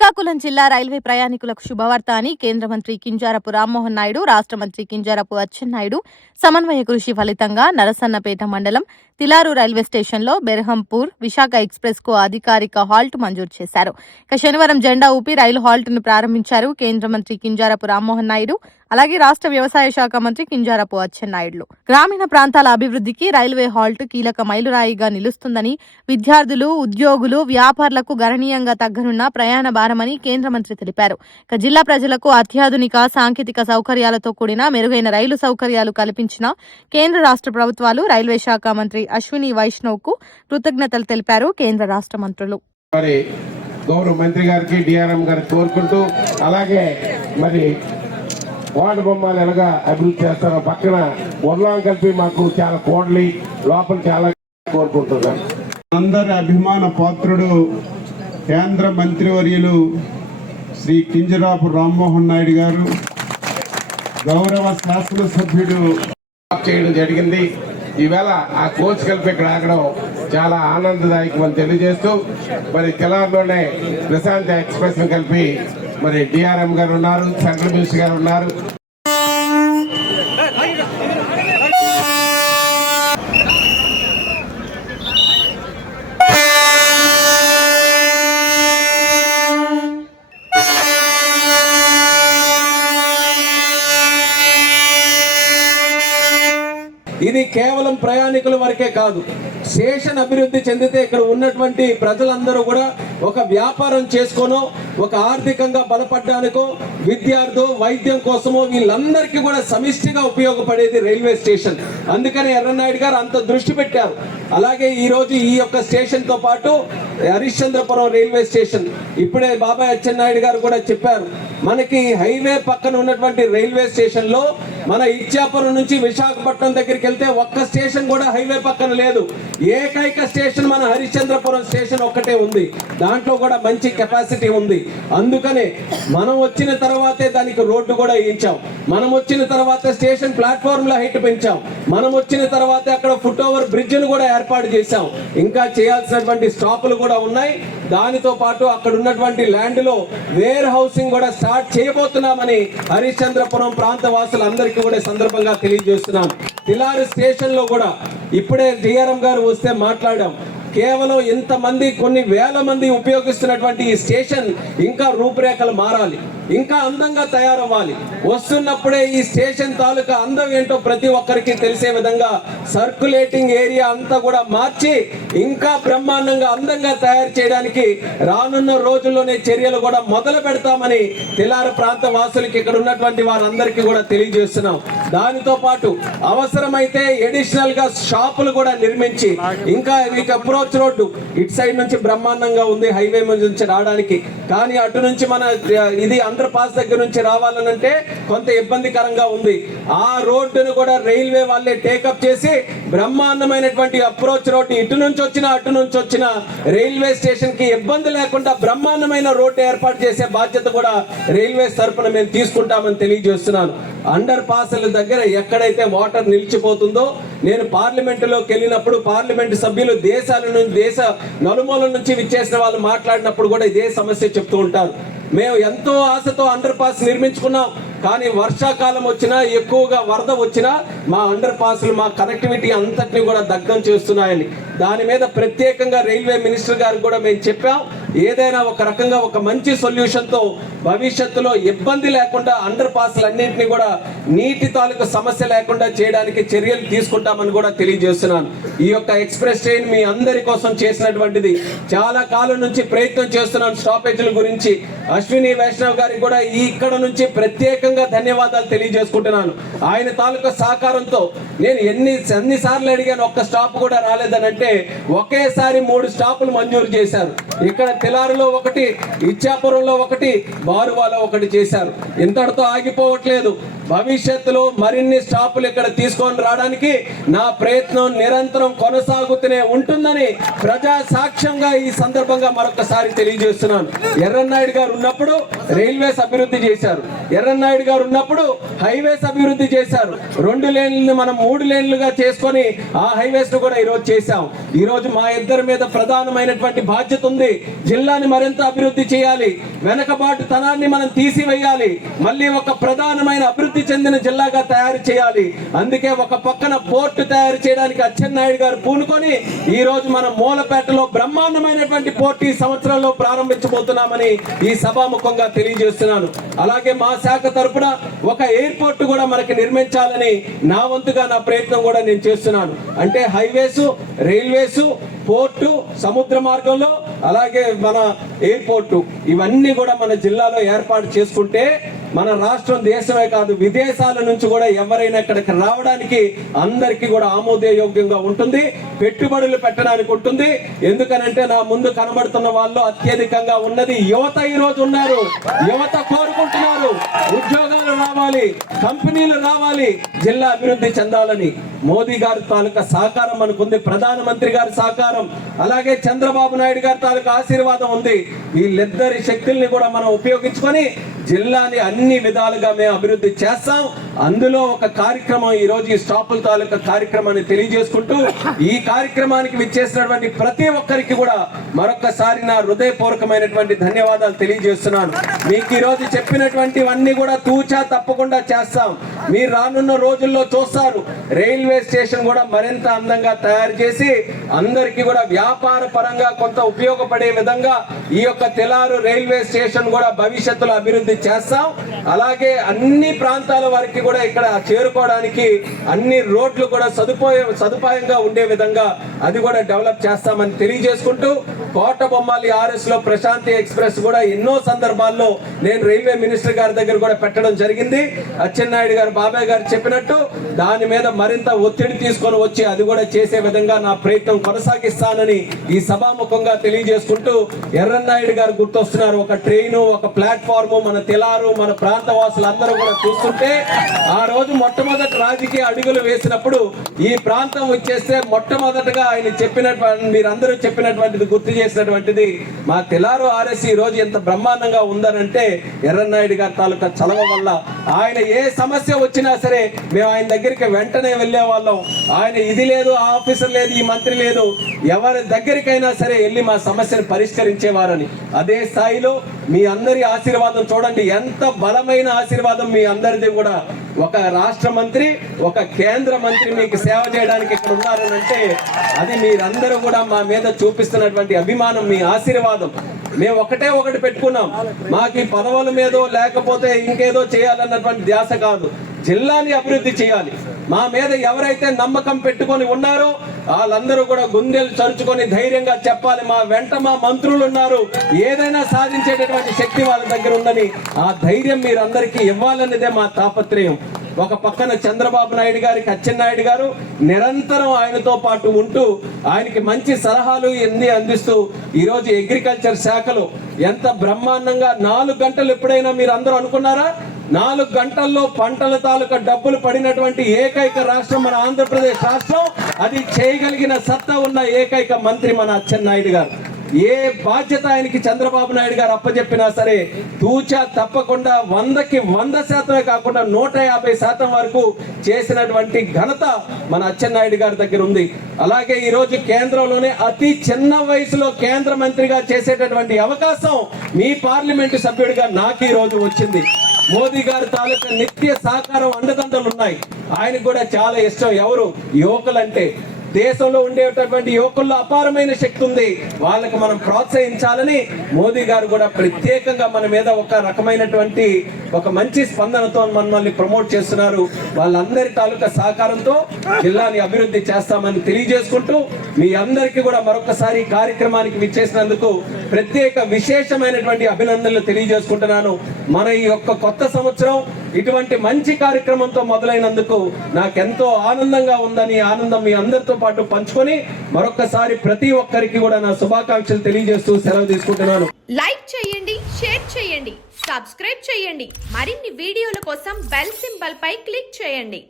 శ్రీకాకుళం జిల్లా రైల్వే ప్రయాణికులకు శుభవార్త అని కేంద్ర మంత్రి కింజారపు రామ్మోహన్ నాయుడు, రాష్ట్ర మంత్రి కింజారపు అచ్చెన్నాయుడు సమన్వయ కృషి ఫలితంగా నరసన్నపేట మండలం తిలారు రైల్వే స్టేషన్లో బెర్హంపూర్ విశాఖ ఎక్స్ప్రెస్ కు అధికారిక హాల్ట్ మంజూరు చేశారు. శనివారం జెండా ఊపి రైలు హాల్ట్ ను ప్రారంభించారు కేంద్ర మంత్రి కింజారపు రామ్మోహన్ నాయుడు, అలాగే రాష్ట్ర వ్యవసాయ శాఖ మంత్రి కింజారపు అచ్చెన్నాయుడు. గ్రామీణ ప్రాంతాల అభివృద్ధికి రైల్వే హాల్ట్ కీలక మైలురాయిగా నిలుస్తుందని, విద్యార్థులు, ఉద్యోగులు, వ్యాపారులకు గణనీయంగా తగ్గనున్న ప్రయాణ భారమని కేంద్ర మంత్రి తెలిపారు. జిల్లా ప్రజలకు అత్యాధునిక సాంకేతిక సౌకర్యాలతో కూడిన మెరుగైన రైలు సౌకర్యాలు కల్పించిన కేంద్ర రాష్ట్ర ప్రభుత్వాలు రైల్వే శాఖ మంత్రి అశ్విని వైష్ణవ్ కు కృతజ్ఞతలు తెలిపారు కేంద్ర రాష్ట్ర మంత్రులు. గౌరవ మంత్రి గారికి, డిఆర్ఎం గారికి కోరుకుంటూ, అలాగే మరి వార్డు బొమ్మలు ఎలాగా అభివృద్ధి చేస్తారో పక్కన వర్లాం కలిపి మాకు చాలా కోడలి లోపల చాలా కోరుకుంటున్నాం. అందరి అభిమాన పాత్రుడు కేంద్ర మంత్రివర్యులు శ్రీ కింజరాపు రామ్మోహన్ నాయుడు గారు, గౌరవ శాసనసభ్యుడు చేయడం జరిగింది. ఈవేళ ఆ కోచ్ కలిపి ఇక్కడ ఆగడం చాలా ఆనందదాయకం అని తెలియజేస్తూ, మరి తెలంగాణలోనే ప్రశాంత్ ఎక్స్ప్రెస్ కలిపి మరి డిఆర్ఎం గారు ఉన్నారు, సెంట్రల్ మినిస్టర్ గారు ఉన్నారు. ఇది కేవలం ప్రయాణికుల వరకే కాదు, స్టేషన్ అభివృద్ధి చెందితే ఇక్కడ ఉన్నటువంటి ప్రజలందరూ కూడా ఒక వ్యాపారం చేసుకోనో, ఒక ఆర్థికంగా బలపడడానికో, విద్యార్థు వైద్యం కోసమో వీళ్ళందరికీ కూడా సమిష్టిగా ఉపయోగపడేది రైల్వే స్టేషన్. అందుకని ఎర్రనాయుడు గారు అంత దృష్టి పెట్టారు. అలాగే ఈ రోజు ఈ యొక్క స్టేషన్ తో పాటు హరిశ్చంద్రపురం రైల్వే స్టేషన్, ఇప్పుడే బాబాయ్ అచ్చెన్నాయుడు గారు కూడా చెప్పారు, మనకి హైవే పక్కన ఉన్నటువంటి రైల్వే స్టేషన్ లో మన ఇచ్చాపురం నుంచి విశాఖపట్నం దగ్గరికి వెళ్తే ఒక్క స్టేషన్ కూడా హైవే పక్కన లేదు. ఏకైక స్టేషన్ మన హరిశ్చంద్రపురం స్టేషన్ ఒక్కటే ఉంది. దాంట్లో కూడా మంచి కెపాసిటీ ఉంది. అందుకనే మనం వచ్చిన తర్వాతే దానికి రోడ్డు కూడా వేయించాం. మనం వచ్చిన తర్వాత స్టేషన్ ప్లాట్ఫామ్ లో హైట్ పెంచాం. మనం వచ్చిన తర్వాత అక్కడ ఫుట్ ఓవర్ బ్రిడ్జ్ ను కూడా ఏర్పాటు చేశాం. ఇంకా చేయాల్సినటువంటి స్టాపులు కూడా ఉన్నాయి. దానితో పాటు అక్కడ ఉన్నటువంటి ల్యాండ్ లో వేర్ హౌసింగ్ కూడా స్టార్ట్ చేయబోతున్నామని హరిశ్చంద్రపురం ప్రాంత వాసులందరికీ కూడా సందర్భంగా తెలియజేస్తున్నాం. తిలారి స్టేషన్ లో కూడా ఇప్పుడే డిఆర్ఎం గారు వస్తే మాట్లాడాం. కేవలం ఇంతమంది, కొన్ని వేల మంది ఉపయోగిస్తున్నటువంటి ఈ స్టేషన్ ఇంకా రూపురేఖలు మారాలి, ఇంకా అందంగా తయారవ్వాలి. వస్తున్నప్పుడే ఈ స్టేషన్ తాలూకా అందం ఏంటో ప్రతి ఒక్కరికి తెలిసే విధంగా సర్క్యులేటింగ్ ఏరియా అంతా కూడా మార్చి ఇంకా బ్రహ్మాండంగా అందంగా తయారు చేయడానికి రానున్న రోజుల్లోనే చర్యలు కూడా మొదలు పెడతామని తిలారు ప్రాంత వాసులకి, ఇక్కడ ఉన్నటువంటి వారందరికీ కూడా తెలియజేస్తున్నాం. దానితో పాటు అవసరమైతే అడిషనల్ గా షాపులు కూడా నిర్మించి, ఇంకా అప్రోచ్ రోడ్డు ఇటు సైడ్ నుంచి బ్రహ్మాండంగా ఉంది హైవే నుంచి రావడానికి, కానీ అటు నుంచి మన ఇది అండర్ పాస్ దగ్గర నుంచి రావాలనంటే కొంత ఇబ్బందికరంగా ఉంది. ఆ రోడ్డును కూడా రైల్వే వాళ్ళే టేకప్ చేసి బ్రహ్మాండమైనటువంటి అప్రోచ్ రోడ్డు ఇటు నుంచి వచ్చినా అటు నుంచి వచ్చినా రైల్వే స్టేషన్ కి ఇబ్బంది లేకుండా బ్రహ్మాండమైన రోడ్డు ఏర్పాటు చేసే బాధ్యత కూడా రైల్వే తరపున మేము తీసుకుంటామని తెలియజేస్తున్నాను. అండర్ పాస్ల దగ్గర ఎక్కడైతే వాటర్ నిలిచిపోతుందో, నేను పార్లమెంటులోకి వెళ్ళినప్పుడు పార్లమెంటు సభ్యులు దేశ నలుమూల నుంచి విచ్చేసిన వాళ్ళు మాట్లాడినప్పుడు కూడా ఇదే సమస్య చెప్తూ ఉంటారు. మేము ఎంతో ఆశతో అండర్ పాస్ నిర్మించుకున్నాం, కానీ వర్షాకాలం వచ్చినా, ఎక్కువగా వరద వచ్చినా మా అండర్ పాస్లు, మా కనెక్టివిటీ అంతటిని కూడా దగ్ధం చేస్తున్నాయని. దాని మీద ప్రత్యేకంగా రైల్వే మినిస్టర్ గారికి కూడా మేము చెప్పాం, ఏదైనా ఒక రకంగా ఒక మంచి సొల్యూషన్తో భవిష్యత్తులో ఇబ్బంది లేకుండా అండర్ పాస్లు అన్నింటినీ కూడా నీటి తాలూకు సమస్య లేకుండా చేయడానికి చర్యలు తీసుకుంటామని కూడా తెలియజేస్తున్నాను. ఈ యొక్క ఎక్స్ప్రెస్ ట్రైన్ మీ అందరి కోసం చేసినటువంటిది. చాలా కాలం నుంచి ప్రయత్నం చేస్తున్నాను స్టాపేజీల గురించి. అశ్విని వైష్ణవ్ గారికి కూడా ఇక్కడ నుంచి ప్రత్యేకంగా ధన్యవాదాలు తెలియజేసుకుంటున్నాను. ఆయన తాలూకా సహకారంతో నేను ఎన్నిసార్లు అడిగాను, ఒక్క స్టాప్ కూడా రాలేదనంటే ఒకేసారి 3 స్టాపులు మంజూరు చేశారు. ఇక్కడ తిలారులో ఒకటి, ఇచ్చాపురంలో ఒకటి, బారువాలో ఒకటి చేశారు. ఇంతటితో ఆగిపోవట్లేదు. భవిష్యత్తులో మరిన్ని స్టాపులు ఇక్కడ తీసుకొని రావడానికి నా ప్రయత్నం నిరంతరం కొనసాగుతూనే ఉంటుందని ప్రజా సాక్ష్యంగా ఈ సందర్భంగా మరొకసారి తెలియజేస్తున్నాను. ఎర్రన్నాయుడు గారు ఉన్నప్పుడు రైల్వేస్ అభివృద్ధి చేశారు, ఎర్రన్నాయుడు గారు ఉన్నప్పుడు హైవేస్ అభివృద్ధి చేశారు. 2 లేన్లను మనం 3 లేన్లుగా చేసుకొని ఆ హైవేస్ ను కూడా ఈరోజు చేశాం. ఈ రోజు మా ఇద్దరి మీద ప్రధానమైనటువంటి బాధ్యత ఉంది. జిల్లాని మరింత అభివృద్ధి చేయాలి, వెనకబాటు తనాన్ని మనం తీసివేయాలి, మళ్ళీ ఒక ప్రధానమైన అభివృద్ధి చెందిన జిల్లాగా తయారు చేయాలి. అందుకే ఒక పక్కన పోర్టు తయారు చేయడానికి అచ్చెన్నాయుడు గారు పూనుకొని ఈ రోజు మనం మూలపేటలో బ్రహ్మాండమైనటువంటి పోర్టు ఈ సంవత్సరంలో ప్రారంభించబోతున్నామని ఈ సభాముఖంగా తెలియజేస్తున్నాను. అలాగే మా శాఖ తరపున ఒక ఎయిర్పోర్ట్ కూడా మనకి నిర్మించాలని నా వంతుగా నా ప్రయత్నం కూడా నేను చేస్తున్నాను. అంటే హైవేస్, రైల్వేస్, పోర్టు, సముద్ర మార్గంలో, అలాగే మన ఎయిర్పోర్టు, ఇవన్నీ కూడా మన జిల్లాలో ఏర్పాటు చేసుకుంటే మన రాష్ట్రం దేశమే కాదు విదేశాల నుంచి కూడా ఎవరైనా ఇక్కడికి రావడానికి అందరికీ కూడా ఆమోదయోగ్యంగా ఉంటుంది, పెట్టుబడులు పెట్టడానికి ఉంటుంది. ఎందుకనంటే నా ముందు కనబడుతున్న వాళ్ళు అత్యధికంగా ఉన్నది యువత. ఈ రోజు ఉన్నారు, యువత కోరుకుంటున్నారు ఉద్యోగాలు రావాలి, కంపెనీలు రావాలి, జిల్లా అభివృద్ధి చెందాలని. మోదీ గారి తాలూకా సహకారం మనకుంది, ప్రధానమంత్రి గారి సహకారం, అలాగే చంద్రబాబు నాయుడు గారి తాలూకా ఆశీర్వాదం ఉంది. వీళ్ళిద్దరి శక్తుల్ని కూడా మనం ఉపయోగించుకొని జిల్లాని అన్ని విధాలుగా మేము అభివృద్ధి చేస్తాం. అందులో ఒక కార్యక్రమం ఈ రోజు ఈ స్టాపుల తాలూకా కార్యక్రమాన్ని తెలియజేసుకుంటూ ఈ కార్యక్రమానికి విచ్చేసినటువంటి ప్రతి ఒక్కరికి కూడా మరొకసారి నా హృదయపూర్వకమైనటువంటి ధన్యవాదాలు తెలియజేస్తున్నాను. మీకు ఈ రోజు చెప్పినటువంటివన్నీ కూడా తూచా తప్పకుండా చేస్తాం. మీరు రానున్న రోజుల్లో చూస్తారు, రైల్వే స్టేషన్ కూడా మరింత అందంగా తయారు చేసి అందరికీ కూడా వ్యాపార పరంగా కొంత ఉపయోగపడే విధంగా ఈ యొక్క తెలారు రైల్వే స్టేషన్ కూడా భవిష్యత్తులో అభివృద్ధి చేస్తాం. అలాగే అన్ని ప్రాంతాల వారికి కూడా ఇక్కడ చేరుకోవడానికి అన్ని రోడ్లు కూడా సదుపాయంగా ఉండే విధంగా అది కూడా డెవలప్ చేస్తామని తెలియజేసుకుంటూ, కోటబొమ్మాలి RS లో ప్రశాంతి ఎక్స్ప్రెస్ కూడా ఎన్నో సందర్భాల్లో నేను రైల్వే మినిస్టర్ గారి దగ్గర కూడా పెట్టడం జరిగింది. అచ్చెన్నాయుడు గారు, బాబాయ్ గారు చెప్పినట్టు దాని మీద మరింత ఒత్తిడి తీసుకొని వచ్చి అది కూడా చేసే విధంగా నా ప్రయత్నం కొనసాగిస్తానని ఈ సభాముఖంగా తెలియజేసుకుంటూ, ఎర్రన్నాయుడు గారు గుర్తొస్తున్నారు. ఒక ట్రైను, ఒక ప్లాట్ఫామ్, మన తెలారు, మన ప్రాంత వాసులందరూ కూడా చూస్తుంటే ఆ రోజు మొట్టమొదటి రాజకీయ అడుగులు వేసినప్పుడు ఈ ప్రాంతం వచ్చేస్తే మొట్టమొదటగా ఆయన చెప్పినటువంటి, మీరందరూ చెప్పినటువంటిది గుర్తు చేసినటువంటిది మా తెలారు RS ఈ రోజు ఎంత బ్రహ్మాండంగా ఉందనంటే ఎర్రన్నాయుడు గారి తాలూకా చలవ వల్ల. ఆయన ఏ సమస్య వచ్చినా సరే మేము ఆయన దగ్గరికి వెంటనే వెళ్లే వాళ్ళం. ఆయన ఇది లేదు, ఆ ఆఫీసర్ లేదు, ఈ మంత్రి లేదు, ఎవరి దగ్గరికైనా సరే వెళ్ళి మా సమస్యను పరిష్కరించేవారని. అదే స్థాయిలో మీ అందరి ఆశీర్వాదం చూడండి, ఎంత బలమైన ఆశీర్వాదం మీ అందరిది కూడా. ఒక రాష్ట్ర మంత్రి, ఒక కేంద్ర మంత్రి మీకు సేవ చేయడానికి ఇక్కడ ఉన్నారనంటే అది మీరందరూ కూడా మా మీద చూపిస్తున్నటువంటి అభిమానం, మీ ఆశీర్వాదం. మేము ఒకటి పెట్టుకున్నాం, మాకు ఈ పదవుల మీదో లేకపోతే ఇంకేదో చేయాలన్నటువంటి ధ్యాస కాదు, జిల్లాని అభివృద్ధి చేయాలి. మా మీద ఎవరైతే నమ్మకం పెట్టుకొని ఉన్నారో వాళ్ళందరూ కూడా గుండెలు చరుచుకొని ధైర్యంగా చెప్పాలి, మా వెంట మా మంత్రులు ఉన్నారు, ఏదైనా సాధించేటటువంటి శక్తి వాళ్ళ దగ్గర ఉందని ఆ ధైర్యం మీరందరికీ ఇవ్వాలన్నదే మా తాపత్రయం. ఒక పక్కన చంద్రబాబు నాయుడు గారికి అచ్చెన్నాయుడు గారు నిరంతరం ఆయనతో పాటు ఉంటూ ఆయనకి మంచి సలహాలు ఎన్ని అందిస్తూ ఈరోజు అగ్రికల్చర్ శాఖలో ఎంత బ్రహ్మాండంగా 4 గంటలు ఎప్పుడైనా మీరు అందరూ అనుకున్నారా? 4 గంటల్లో పంటల తాలూకా డబ్బులు పడినటువంటి ఏకైక రాష్ట్రం మన ఆంధ్రప్రదేశ్ రాష్ట్రం. అది చేయగలిగిన సత్తా ఉన్న ఏకైక మంత్రి మన అచ్చెన్నాయుడు గారు. ఏ బాధ్యత ఆయనకి చంద్రబాబు నాయుడు గారు అప్పచెప్పినా సరే తూచా తప్పకుండా 100కి 100% కాకుండా 150% వరకు చేసినటువంటి ఘనత మన అచ్చెన్నాయుడు గారి దగ్గర ఉంది. అలాగే ఈ రోజు కేంద్రంలోనే అతి చిన్న వయసులో కేంద్ర మంత్రిగా చేసేటటువంటి అవకాశం మీ పార్లమెంటు సభ్యుడిగా నాకు ఈ రోజు వచ్చింది. మోదీ గారి తాలూకా నిత్య సహకారం, అండదండలు ఉన్నాయి. ఆయనకు కూడా చాలా ఇష్టం ఎవరు యువకులంటే. దేశంలో ఉండేటటువంటి యువకుల్లో అపారమైన శక్తి ఉంది, వాళ్ళకి మనం ప్రోత్సహించాలని మోదీ గారు కూడా ప్రత్యేకంగా మన మీద ఒక రకమైనటువంటి ఒక మంచి స్పందనతో మనల్ని ప్రమోట్ చేస్తున్నారు. వాళ్ళందరి తాలూకా సహకారంతో జిల్లాని అభివృద్ధి చేస్తామని తెలియజేసుకుంటూ మీ అందరికీ కూడా మరొకసారి కార్యక్రమానికి విచ్చేసినందుకు ప్రత్యేక విశేషమైనటువంటి అభినందనలు తెలియజేసుకుంటున్నాను. మన ఈ యొక్క కొత్త సంవత్సరం ఇటువంటి మంచి కార్యక్రమంతో మొదలైనందుకు నాకెంతో ఆనందంగా ఉందని, ఆనందం మీ అందరితో పాటు పంచుకొని మరొకసారి ప్రతి ఒక్కరికి కూడా నా శుభాకాంక్షలు తెలియజేస్తూ సెలవు తీసుకుంటున్నాను. లైక్ చేయండి, షేర్ చేయండి, సబ్స్క్రైబ్ చేయండి. మరిన్ని వీడియోల కోసం బెల్ సింబల్ పై క్లిక్ చేయండి.